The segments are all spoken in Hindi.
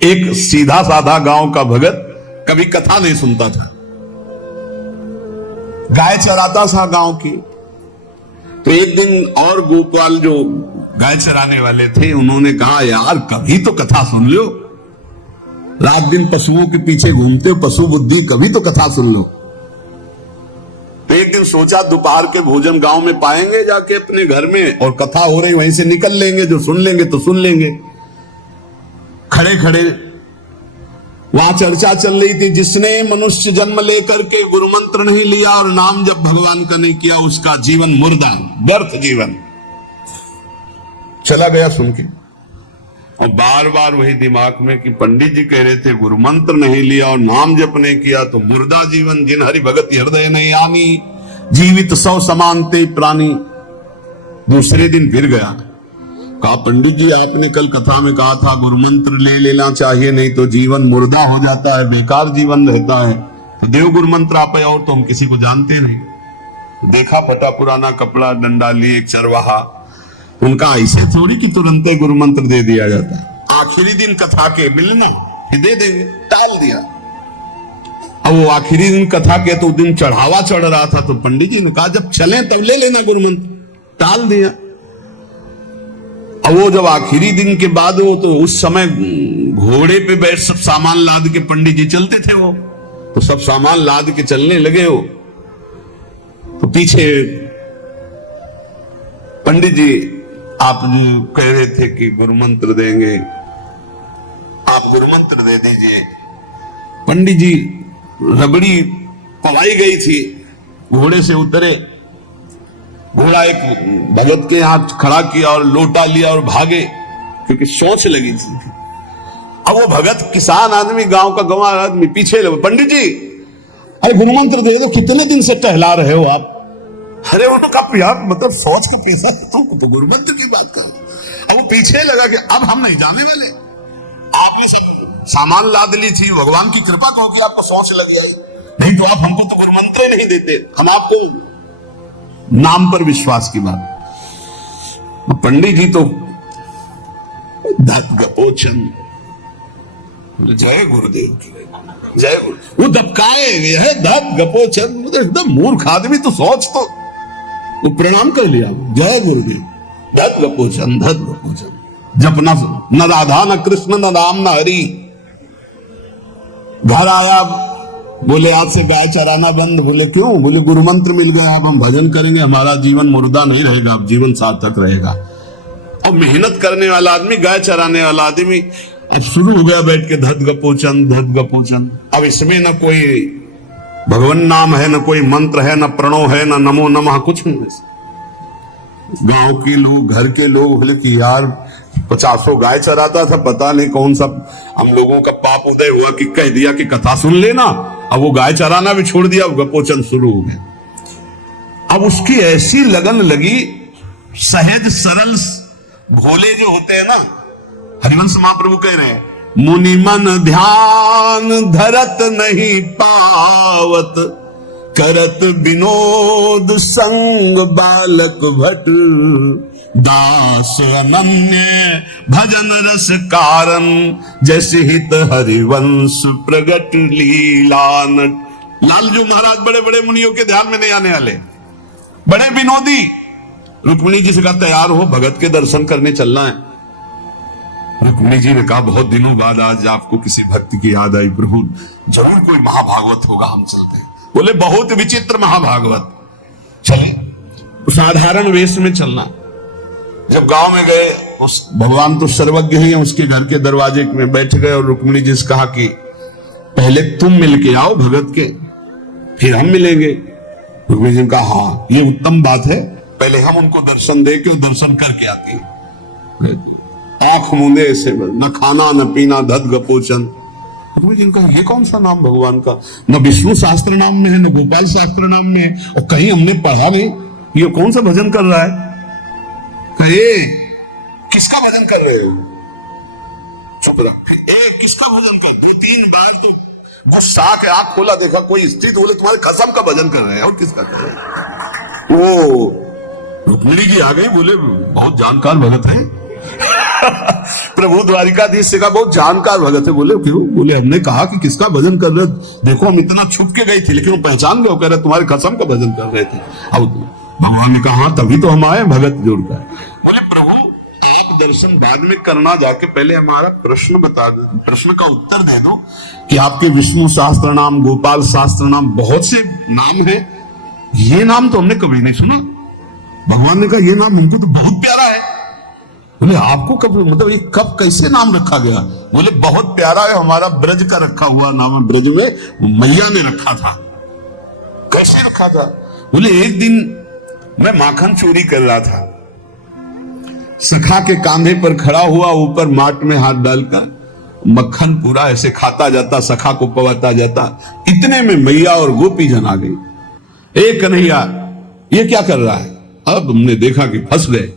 एक सीधा साधा गांव का भगत कभी कथा नहीं सुनता था, गाय चराता था गांव की। तो एक दिन और गोपाल जो गाय चराने वाले थे उन्होंने कहा, यार कभी तो कथा सुन लो, रात दिन पशुओं के पीछे घूमते हो, पशु बुद्धि, कभी तो कथा सुन लो। तो एक दिन सोचा दोपहर के भोजन गांव में पाएंगे जाके अपने घर में, और कथा हो रही वहीं से निकल लेंगे, जो सुन लेंगे तो सुन लेंगे। खड़े खड़े वहां चर्चा चल रही थी, जिसने मनुष्य जन्म लेकर के गुरु मंत्र नहीं लिया और नाम जब भगवान का नहीं किया, उसका जीवन मुर्दा, व्यर्थ जीवन। चला गया सुन के, और बार बार वही दिमाग में कि पंडित जी कह रहे थे गुरु मंत्र नहीं लिया और नाम जप नहीं किया तो मुर्दा जीवन, जिन हरि भगत हृदय नहीं आनी, जीवित सौ समानते प्राणी। दूसरे दिन फिर गया, कहा पंडित जी आपने कल कथा में कहा था गुरु मंत्र ले लेना चाहिए, नहीं तो जीवन मुर्दा हो जाता है, बेकार जीवन रहता है। तो देव गुरु मंत्र आप है, और तो हम किसी को जानते नहीं। देखा फटा पुराना कपड़ा, डंडा लिए एक चरवाहा, उनका ऐसे थोड़ी कि तुरंत गुरु मंत्र दे दिया जाता है। आखिरी दिन कथा के मिलना दे देंगे, टाल दिया। अब वो आखिरी दिन कथा के तो दिन चढ़ावा चढ़ रहा था, तो पंडित जी ने कहा जब चले तब ले लेना गुरु मंत्र, टाल दिया। अब वो जब आखिरी दिन के बाद वो, तो उस समय घोड़े पे बैठ सब सामान लाद के पंडित जी चलते थे, वो तो सब सामान लाद के चलने लगे हो, तो पीछे पंडित जी आप कह रहे थे कि गुरु मंत्र देंगे, आप गुरु मंत्र दे दीजिए। पंडित जी रबड़ी पवाई गई थी, घोड़े से उतरे, घोड़ा एक भगत के हाथ खड़ा किया और लोटा लिया और भागे, क्योंकि सोच लगी थी। अब वो भगत किसान आदमी, गांव का गंवार आदमी पीछे लगे, पंडित जी अरे गुरु मंत्र दे दो, कितने दिन से टहला रहे हो आप। अरे उनका यार मतलब सोच के पैसा तुमको तो गुरु मंत्र की बात करो। अब वो पीछे लगा कि अब हम नहीं जाने वाले, आपने सब सामान लाद ली थी, भगवान की कृपा कहो कि आपको सोच लग जाए, नहीं तो आप हमको तो गुरु मंत्र ही नहीं देते, हम आपको नाम पर विश्वास की बात। पंडित जी तो धत गपोचन, जय गुरुदेव की जय गुरु, वो दबकाए यह धत गपोचन, एकदम मूर्ख आदमी, तो सोच तो वो प्रणाम कर लिया, जय गुरुदेव, धत गपोचन, धत गपोचन। जपना न राधा न कृष्ण न राम न हरि। घर आया, बोले आज से गाय चराना बंद। बोले क्यों? बोले गुरु मंत्र मिल गया, अब हम भजन करेंगे, हमारा जीवन मुर्दा नहीं रहेगा, अब जीवन सार्थक रहेगा। अब मेहनत करने वाला आदमी, गाय चराने वाला आदमी, अब शुरू हो गया बैठ के धत गपोचन, धत गपोचन। अब इसमें न कोई भगवान नाम है, न कोई मंत्र है, न प्रणव है, न नमो नमः, कुछ नहीं। गांव के लोग, घर के लोग बोले कि यार 50 गाय चराता था, पता नहीं कौन सा हम लोगों का पाप उदय हुआ कि कह दिया कि कथा सुन लेना। अब वो गाय चराना भी छोड़ दिया, गपोचन शुरू हो गया। अब उसकी ऐसी लगन लगी, सहज सरल भोले जो होते हैं ना, हरिवंश महाप्रभु कह रहे हैं, मुनि मन ध्यान धरत नहीं पावत, करत विनोद संग बालक भट, दास अनन्य भजन रस कारण, जैसे हित हरिवंश प्रगट लीलान। लालजू महाराज बड़े बड़े मुनियों के ध्यान में नहीं आने वाले, बड़े विनोदी। रुक्मिणी जी से कहा तैयार हो, भगत के दर्शन करने चलना है। रुक्मिणी जी ने कहा बहुत दिनों बाद आज आपको किसी भक्ति की याद आई, प्रभु जरूर कोई महाभागवत होगा, हम चलते हैं। बोले बहुत विचित्र महाभागवत, चले साधारण वेश में चलना। जब गांव में गए, उस भगवान तो सर्वज्ञ ही है, उसके घर के दरवाजे में बैठ गए और रुक्मिणी जी से कहा कि पहले तुम मिल के आओ भगत के, फिर हम मिलेंगे। रुक्मिणी जी ने कहा हाँ ये उत्तम बात है, पहले हम उनको दर्शन दे के दर्शन करके आते हैं। आंख मूंदे ऐसे, न खाना न पीना, धत गपोचन। रुक्मिणी जी ने कहा ये कौन सा नाम भगवान का, न विष्णु शास्त्र नाम में है, न गोपाल शास्त्र नाम में है, और कहीं हमने पढ़ा नहीं, ये कौन सा भजन कर रहा है? किसका भजन कर रहे हो? चुप रख, किसका भजन कर? 2-3 बार तो गुस्सा के आंख खोला, देखा कोई स्थित, बोले तुम्हारे खसम का भजन कर रहे हैं, और किसका कर रहे हैं? वो रुक्मिणी जी आ गई, बोले बहुत जानकार भगत है। प्रभु द्वारिकाधीश से कहा, बहुत जानकार भगत है। बोले क्यों? बोले हमने कहा कि किसका भजन कर रहे हो, देखो हम इतना छुप के गई थी लेकिन वो पहचान गए, कह रहे तुम्हारे कसम का भजन कर रहे थे। अब भगवान ने कहा तभी तो हम आए भगत जोड़कर। बोले प्रभु आप दर्शन बाद में करना, जाके पहले हमारा प्रश्न बता दो, प्रश्न का उत्तर दे दो कि आपके विष्णु सहस्त्र नाम, गोपाल सहस्त्र नाम, बहुत से नाम है, ये नाम तो हमने कभी नहीं सुना। भगवान ने कहा ये नाम हमको तो बहुत प्यारा है। बोले आपको कब, मतलब ये कब कैसे नाम रखा गया? बोले बहुत प्यारा है, हमारा ब्रज का रखा हुआ नाम है, ब्रज में मैया ने रखा था। कैसे रखा था? बोले एक दिन मैं माखन चोरी कर रहा था, सखा के कांधे पर खड़ा हुआ, ऊपर माट में हाथ डालकर मक्खन पूरा ऐसे खाता जाता, सखा को पवाता जाता। इतने में मैया और गोपी जन आ गई। एक कन्हैया ये क्या कर रहा है? अब हमने देखा कि फंस गए।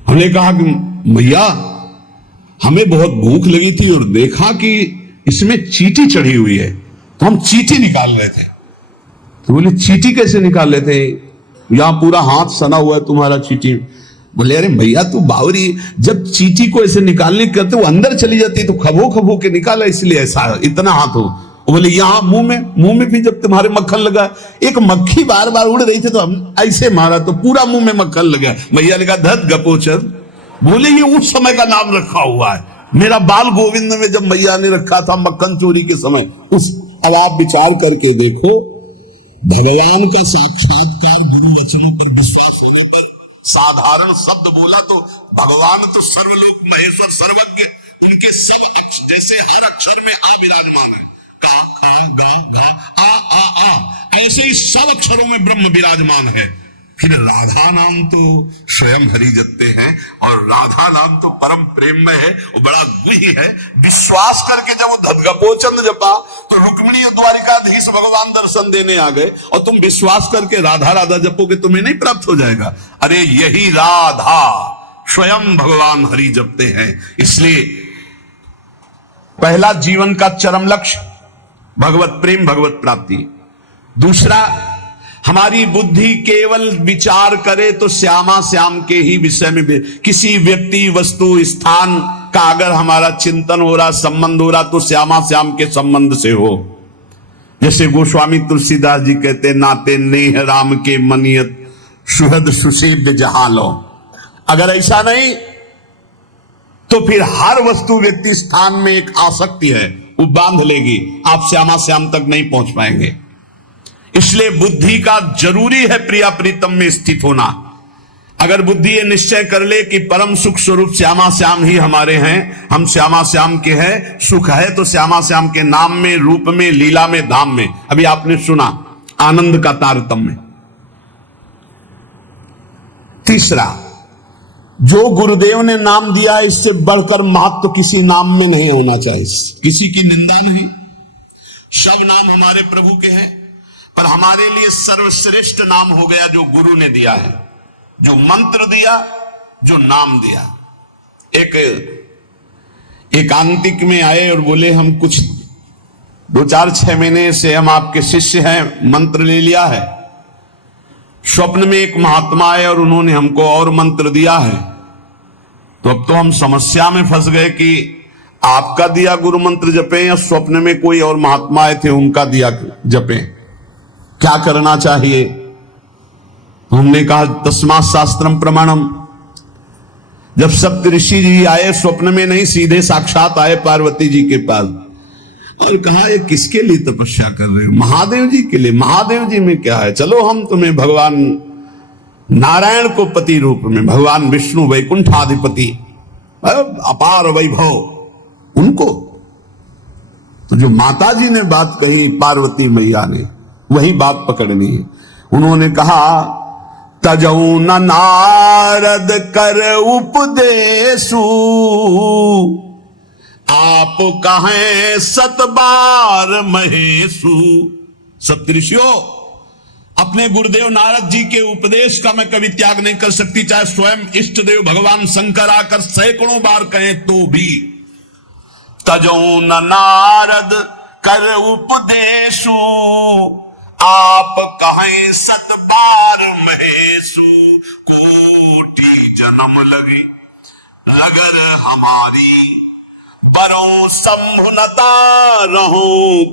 हमने कहा कि मैया हमें बहुत भूख लगी थी और देखा कि इसमें चींटी चढ़ी हुई है, तो हम चींटी निकाल रहे थे। तो बोले चींटी कैसे निकाल रहे थे? यहां पूरा हाथ सना हुआ है तुम्हारा चींटी। बोले अरे भैया तू बावरी, जब चींटी को ऐसे निकालने करते वो अंदर चली जाती है तो खबो खबो के निकाला, इसलिए ऐसा इतना हाथ हो। बोले यहाँ मुंह में भी जब तुम्हारे मक्खन लगा, एक मक्खी बार बार उड़ रही थी तो हम ऐसे मारा तो पूरा मुंह में मक्खन लगा। मैया ने कहा धत गपोचर। बोले ये उस समय का नाम रखा हुआ है, मेरा बाल गोविंद में जब मैया ने रखा था मक्खन चोरी के समय उस। अब आप विचार करके देखो, भगवान का साक्षात्कार गुरु वचनों पर विश्वास होने पर साधारण शब्द बोला तो भगवान तो सर्वलोक महेश्वर सर्वज्ञ, उनके सब जैसे हर अक्षर में आ विराजमान है, का खा गा घा आ ऐसे ही सब अक्षरों में ब्रह्म विराजमान है। फिर राधा नाम तो स्वयं हरि जपते हैं और राधा नाम तो परम प्रेम में है, वो बड़ा गुही है। विश्वास करके जब वो धदगपोचंद जपा तो रुक्मिणी द्वारिकाधीश भगवान दर्शन देने आ गए, और तुम विश्वास करके राधा राधा जपोगे तुम्हें नहीं प्राप्त हो जाएगा? अरे यही राधा स्वयं भगवान हरि जपते हैं। इसलिए पहला जीवन का चरम लक्ष्य भगवत प्रेम, भगवत प्राप्ति। दूसरा, हमारी बुद्धि केवल विचार करे तो श्यामा श्याम के ही विषय में, किसी व्यक्ति वस्तु स्थान का अगर हमारा चिंतन हो रहा, संबंध हो रहा, तो श्यामा श्याम के संबंध से हो। जैसे गोस्वामी तुलसीदास जी कहते, नाते नेह राम के मनियत सुहद सुसेव्य जहालो। अगर ऐसा नहीं तो फिर हर वस्तु व्यक्ति स्थान में एक आसक्ति है, वो बांध लेगी, आप श्यामा श्याम तक नहीं पहुंच पाएंगे। इसलिए बुद्धि का जरूरी है प्रिया प्रीतम में स्थित होना। अगर बुद्धि ये निश्चय कर ले कि परम सुख स्वरूप श्यामा श्याम ही हमारे हैं, हम श्यामा श्याम के हैं, सुख है तो श्यामा श्याम के नाम में, रूप में, लीला में, धाम में। अभी आपने सुना आनंद का तारतम्य। तीसरा, जो गुरुदेव ने नाम दिया है इससे बढ़कर महत्व तो किसी नाम में नहीं होना चाहिए, किसी की निंदा नहीं। सब नाम हमारे प्रभु के हैं, पर हमारे लिए सर्वश्रेष्ठ नाम हो गया जो गुरु ने दिया है, जो मंत्र दिया, जो नाम दिया। एक आंतिक में आए और बोले हम कुछ 2-4-6 महीने से हम आपके शिष्य हैं, मंत्र ले लिया है। स्वप्न में एक महात्मा आए और उन्होंने हमको और मंत्र दिया है, तो अब तो हम समस्या में फंस गए कि आपका दिया गुरु मंत्र जपें या स्वप्न में कोई और महात्मा आए थे उनका दिया जपें, क्या करना चाहिए? हमने कहा तस्मात् शास्त्रम प्रमाणम। जब सप्तऋषि जी आए, स्वप्न में नहीं, सीधे साक्षात आए पार्वती जी के पास और कहा ये किसके लिए तपस्या कर रहे हो? महादेव जी के लिए। महादेव जी में क्या है, चलो हम तुम्हें भगवान नारायण को पति रूप में, भगवान विष्णु वैकुंठाधिपति, अपार वैभव, उनको। तो जो माता जी ने बात कही पार्वती मैया ने, वही बात पकड़नी है। उन्होंने कहा तजऊ न नारद कर उपदेशु, आप कहें सतबार महेशु। सप्तऋषियों, अपने गुरुदेव नारद जी के उपदेश का मैं कभी त्याग नहीं कर सकती, चाहे स्वयं इष्ट देव भगवान शंकर आकर सैकड़ों बार कहें तो भी। तजऊ न नारद कर उपदेशु, आप कहें सतबार महेशु। कोटि जन्म लगे अगर हमारी बरों संभुनता रहो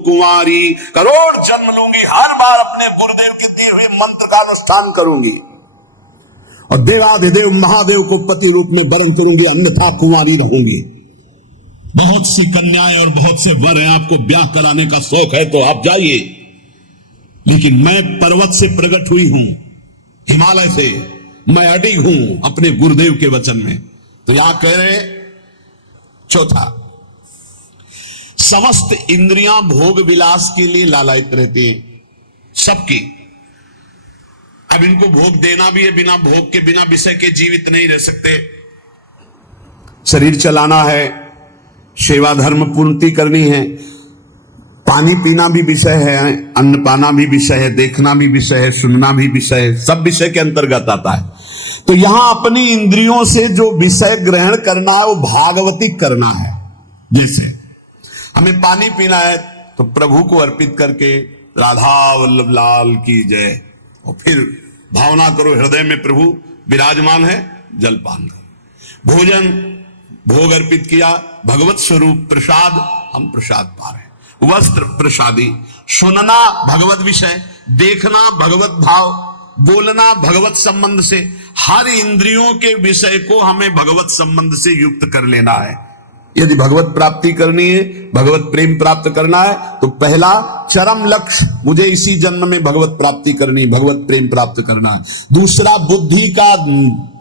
कुंवारी, करोड़ जन्म लूंगी, हर बार अपने गुरुदेव के दिए हुए मंत्र का अनुष्ठान करूंगी और देवाधिदेव महादेव को पति रूप में वरण करूंगी, अन्यथा कुंवारी रहूंगी। बहुत सी कन्याएं और बहुत से वर हैं, आपको ब्याह कराने का शौक है तो आप जाइए, लेकिन मैं पर्वत से प्रकट हुई हूं, हिमालय से, मैं अडिग हूं अपने गुरुदेव के वचन में। तो यहां कह रहे चौथा, समस्त इंद्रियां भोग विलास के लिए लालायित रहती हैं, सबकी। अब इनको भोग देना भी है, बिना भोग के, बिना विषय के जीवित नहीं रह सकते। शरीर चलाना है, सेवा धर्म पूर्ति करनी है, पानी पीना भी विषय है, अन्न पाना भी विषय है, देखना भी विषय है, सुनना भी विषय है, सब विषय के अंतर्गत आता है। तो यहां अपनी इंद्रियों से जो विषय ग्रहण करना है वो भागवती करना है। जैसे हमें पानी पीना है तो प्रभु को अर्पित करके राधा वल्लभ लाल की जय, और फिर भावना करो हृदय में प्रभु विराजमान है, जलपान करो। भोजन भोग अर्पित किया, भगवत स्वरूप प्रसाद, हम प्रसाद पा रहे हैं। वस्त्र प्रसादी, सुनना भगवत विषय, देखना भगवत भाव, बोलना भगवत संबंध से, हर इंद्रियों के विषय को हमें भगवत संबंध से युक्त कर लेना है। यदि भगवत प्राप्ति करनी है, भगवत प्रेम प्राप्त करना है, तो पहला चरम लक्ष्य, मुझे इसी जन्म में भगवत प्राप्ति करनी, भगवत प्रेम प्राप्त करना है। दूसरा बुद्धि का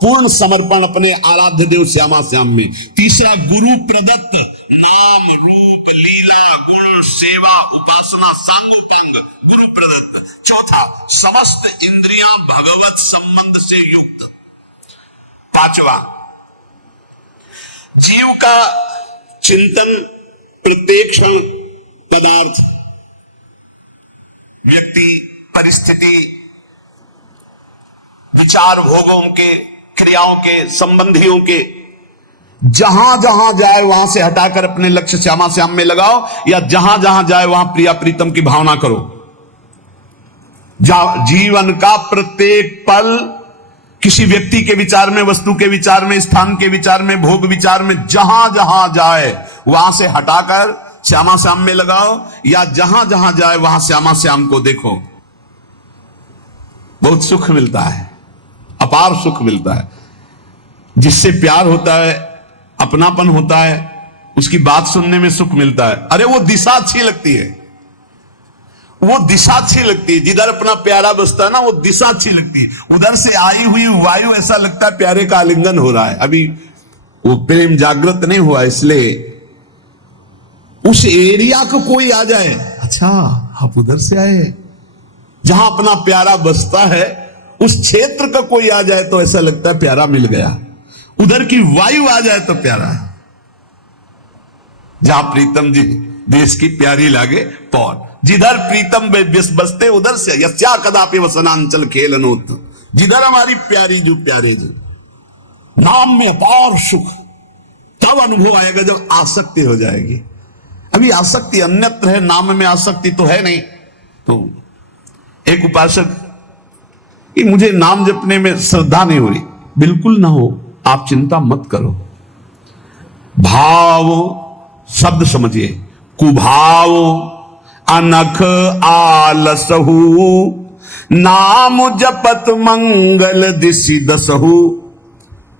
पूर्ण समर्पण अपने आराध्य देव श्यामा श्याम में। तीसरा गुरु प्रदत्त नाम रूप लीला गुण सेवा उपासना सांगोपांग गुरु प्रदत्त। चौथा, समस्त इंद्रियां भगवत संबंध से युक्त। पांचवा, जीव का चिंतन प्रत्येक क्षण पदार्थ, व्यक्ति, परिस्थिति, विचार भोगों के, क्रियाओं के, संबंधियों के, जहां जहां जाए वहां से हटाकर अपने लक्ष्य श्यामा श्याम में लगाओ, या जहां जहां जाए वहां प्रिया प्रीतम की भावना करो। जीवन का प्रत्येक पल किसी व्यक्ति के विचार में, वस्तु के विचार में, स्थान के विचार में, भोग विचार में, जहां जहां जाए वहां से हटाकर श्यामा श्याम में लगाओ, या जहां जहां जाए वहां श्यामा श्याम को देखो। बहुत सुख मिलता है, अपार सुख मिलता है। जिससे प्यार होता है, अपनापन होता है, उसकी बात सुनने में सुख मिलता है। अरे वो दिशा अच्छी लगती है, वो दिशा अच्छी लगती है। जिधर अपना प्यारा बसता है ना, वो दिशा अच्छी लगती है। उधर से आई हुई वायु ऐसा लगता है प्यारे का आलिंगन हो रहा है। अभी वो प्रेम जागृत नहीं हुआ, इसलिए उस एरिया को कोई आ जाए, अच्छा आप उधर से आए, जहां अपना प्यारा बसता है उस क्षेत्र का कोई आ जाए तो ऐसा लगता है प्यारा मिल गया। उधर की वायु आ जाए तो प्यारा है। जहां प्रीतम जी देश की प्यारी लागे पौन, जिधर प्रीतम बसते उधर से यस्या कदापि वसनांचल खेलनोत। जिधर हमारी प्यारी जो प्यारे जो, नाम में अपार सुख तब अनुभव आएगा जब आसक्ति हो जाएगी। अभी आसक्ति अन्यत्र है, नाम में आसक्ति तो है नहीं। तो एक उपासक कि मुझे नाम जपने में श्रद्धा नहीं हो रही, बिल्कुल ना हो, आप चिंता मत करो। भाव शब्द समझिए, कुभाव अनख आलसहु नाम जपत मंगल दिशि दसहु।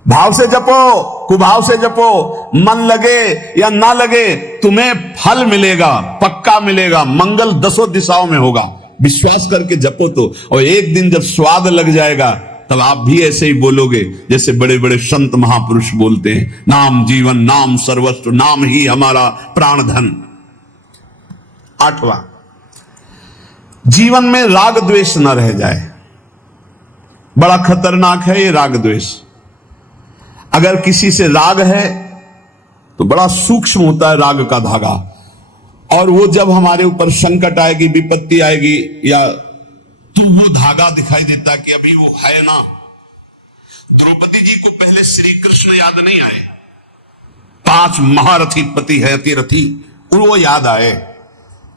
भाव से जपो, कुभाव से जपो, मन लगे या ना लगे तुम्हें फल मिलेगा, पक्का मिलेगा, मंगल दसों दिशाओं में होगा। विश्वास करके जपो तो, और एक दिन जब स्वाद लग जाएगा तब आप भी ऐसे ही बोलोगे जैसे बड़े बड़े संत महापुरुष बोलते हैं, नाम जीवन, नाम सर्वस्व, नाम ही हमारा प्राण धन। आठवां, जीवन में राग द्वेष न रह जाए। बड़ा खतरनाक है ये राग द्वेष। अगर किसी से राग है तो बड़ा सूक्ष्म होता है राग का धागा, और वो जब हमारे ऊपर संकट आएगी, विपत्ति आएगी, या तो वो धागा दिखाई देता कि अभी वो है ना। द्रौपदी जी को पहले श्री कृष्ण याद नहीं आए, 5 महारथी पति है अतिरथी, वो याद आए,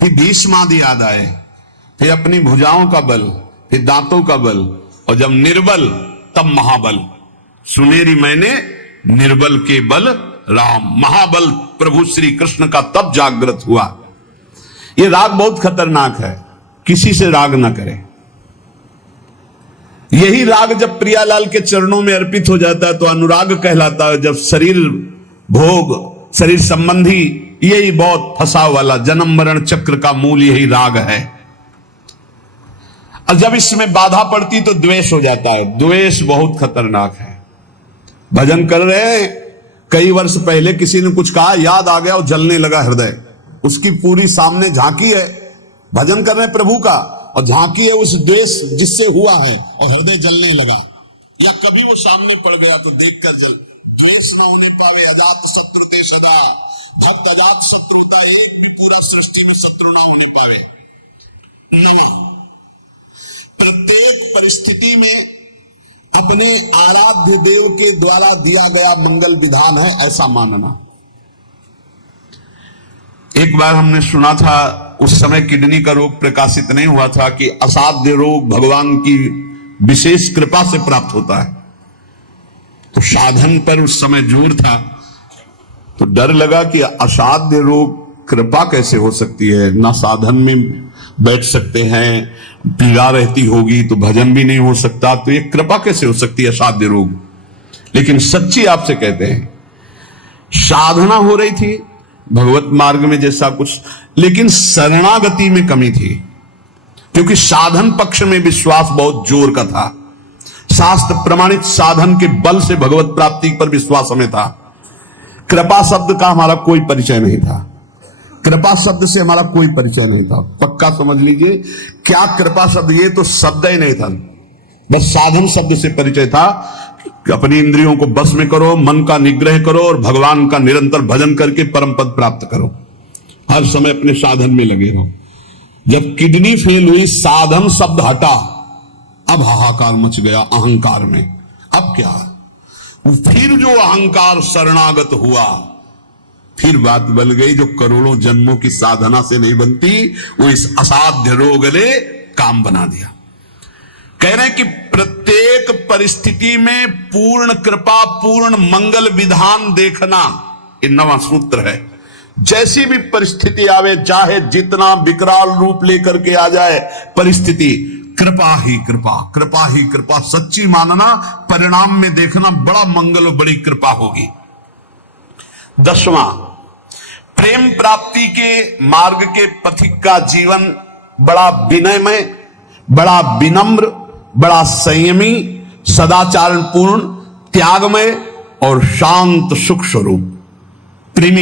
फिर भीष्मादि याद आए, फिर अपनी भुजाओं का बल, फिर दांतों का बल, और जब निर्बल तब महाबल। सुनेरी मैंने निर्बल के बल राम। महाबल प्रभु श्री कृष्ण का तब जागृत हुआ। ये राग बहुत खतरनाक है, किसी से राग ना करें। यही राग जब प्रियालाल के चरणों में अर्पित हो जाता है तो अनुराग कहलाता है। जब शरीर भोग, शरीर संबंधी, यही बहुत फंसाव वाला जन्म मरण चक्र का मूल यही राग है। और जब इसमें बाधा पड़ती तो द्वेष हो जाता है। द्वेष बहुत खतरनाक है। भजन कर रहे हैं, कई वर्ष पहले किसी ने कुछ कहा, याद आ गया और जलने लगा हृदय। उसकी पूरी सामने झांकी है, भजन कर रहे हैं प्रभु का, और झांकी है उस द्वेष जिससे हुआ है, और हृदय जलने लगा। या कभी वो सामने पड़ गया तो देखकर जल। द्वेष न होने पावे अजात शत्रु ते सदा, भक्त अजात शत्रु होता है, एक भी पूरा सृष्टि में शत्रु ना होने पावे। प्रत्येक परिस्थिति में अपने आराध्य देव के द्वारा दिया गया मंगल विधान है, ऐसा मानना। एक बार हमने सुना था, उस समय किडनी का रोग प्रकाशित नहीं हुआ था, कि असाध्य रोग भगवान की विशेष कृपा से प्राप्त होता है। तो साधन पर उस समय जोर था, तो डर लगा कि असाध्य रोग कृपा कैसे हो सकती है, ना साधन में बैठ सकते हैं, पीड़ा रहती होगी तो भजन भी नहीं हो सकता, तो ये कृपा कैसे हो सकती है असाध्य रोग। लेकिन सच्ची आपसे कहते हैं, साधना हो रही थी भगवत मार्ग में जैसा कुछ, लेकिन शरणागति में कमी थी, क्योंकि साधन पक्ष में विश्वास बहुत जोर का था। शास्त्र प्रमाणित साधन के बल से भगवत प्राप्ति पर विश्वास हमें था। कृपा शब्द का हमारा कोई परिचय नहीं था। कृपा शब्द से हमारा कोई परिचय नहीं था, पक्का समझ लीजिए। क्या कृपा शब्द, ये तो शब्द ही नहीं था, बस साधन शब्द से परिचय था। अपनी इंद्रियों को बस में करो, मन का निग्रह करो, और भगवान का निरंतर भजन करके परम पद प्राप्त करो। हर समय अपने साधन में लगे रहो। जब किडनी फेल हुई, साधन शब्द हटा, अब हाहाकार मच गया अहंकार में। अब क्या, फिर जो अहंकार शरणागत हुआ, फिर बात बन गई जो करोड़ों जन्मों की साधना से नहीं बनती, वो इस असाध्य रोग ने काम बना दिया। कह रहे हैं कि प्रत्येक परिस्थिति में पूर्ण कृपा, पूर्ण मंगल विधान देखना, ये नवा सूत्र है। जैसी भी परिस्थिति आवे, चाहे जितना विकराल रूप लेकर के आ जाए परिस्थिति, कृपा ही कृपा, कृपा ही कृपा सच्ची मानना, परिणाम में देखना बड़ा मंगल और बड़ी कृपा होगी। 10वां, प्रेम प्राप्ति के मार्ग के पथिक का जीवन बड़ा विनयमय, बड़ा विनम्र, बड़ा संयमी, सदाचारण पूर्ण, त्यागमय और शांत सुख स्वरूप प्रेमी